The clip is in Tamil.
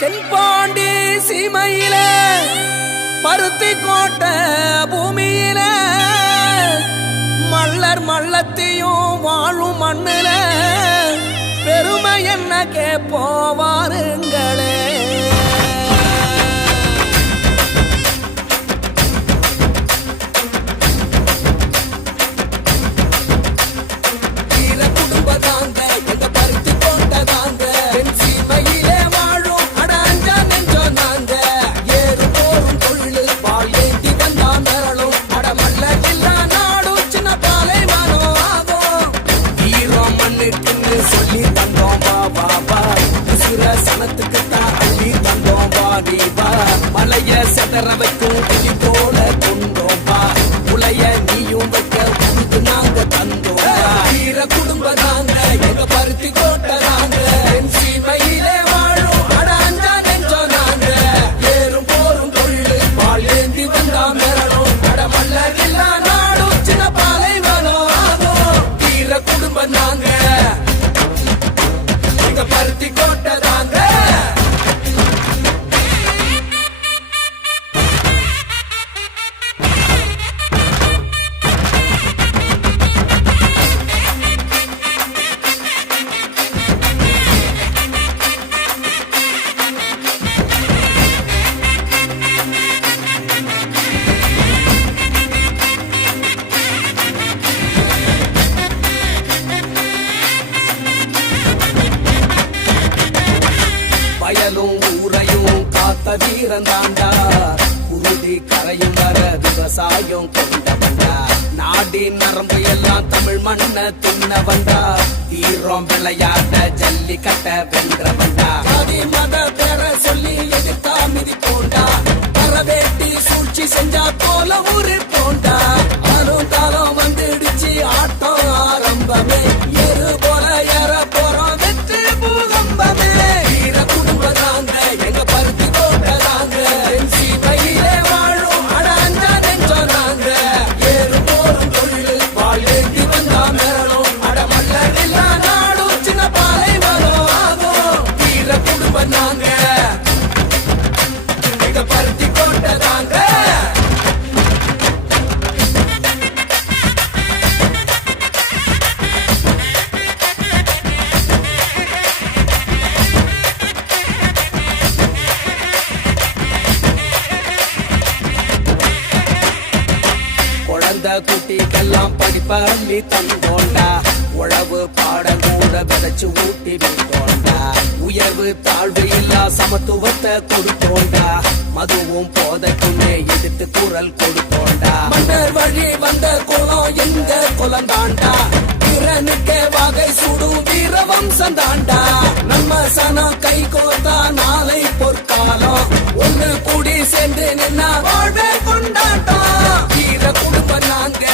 தென்பாண்டி சீமையில பருத்தி கோட்டை பூமியில மல்லர் மல்லத்தையும் வாழும் மண்ணுல பெருமை என்ன கேப்போவாருங்களே. சொல்லி தந்தோம் பாபா சனத்துக்கு தான் அள்ளி தந்தோம் பாபா மலைய செதற வைக்கும் இனி போல கொண்டோம் பா உலைய நீயும் வைக்க வந்து நாங்க தந்தோம் வீர குடும்ப நாங்க எங்க பருத்தி கோட்டை நாங்க என் சீமையிலே வாழும் அட அஞ்சா நெஞ்சோம் நாங்க ஏறும் போரும் தொழில் பால் ஏந்தி வந்தா மிரளும் அட மல்லர் இல்லா நாடும் சின்ன பாலை வரும் ஆகும் வீர குடும்ப நாங்க பருத்தி கோட்டை தாங்க. வயலும் ஊரையும் காத்த வீரன் தாண்டா உறுதி கரையும் வர விவசாயம் கொண்ட வந்தா நாடின் நரம்பு எல்லாம் தமிழ் மண்ண தின்ன வந்தா வீரம் விளையாட ஜல்லிக்கட்ட வென்ற வந்தா மத பேர சொல்லி எதிர்த்தா மிதி போண்டா பரவேட்டி சூழ்ச்சி செஞ்சா போல ஊரு போண்டா அரும் காலம் வந்துடுச்சு ஆட்டம் ஆரம்பமே எரு போல ஏற போறோம் வெற்றி பூகம்பமே. குட்டிக்கெல்லாம் படிப்பள்ளி தந்தோண்டா உழவு பாடம் கூட விதைச்சு ஊட்டி விட்டோண்டா உயர்வு தாழ்வு இல்லா சமத்துவத்தை கொடுத்தோண்டா மதுவும் போதைக்குள்ளே எதிர்த்து குரல் கொடுத்தோண்டா மன்னர் வழி வந்த குலம் எங்க குலம் தாண்டா திறனுக்கே வகை சுடும் வீர வம்சம் தாண்டா நம்ம சனம் கை கோத்தா நாளை பொற்காலம் ஒண்ணு கூடி சேர்ந்து நின்னா வாழ்வே கொண்டாட்டம் வீர குடும்பம் நாங்க.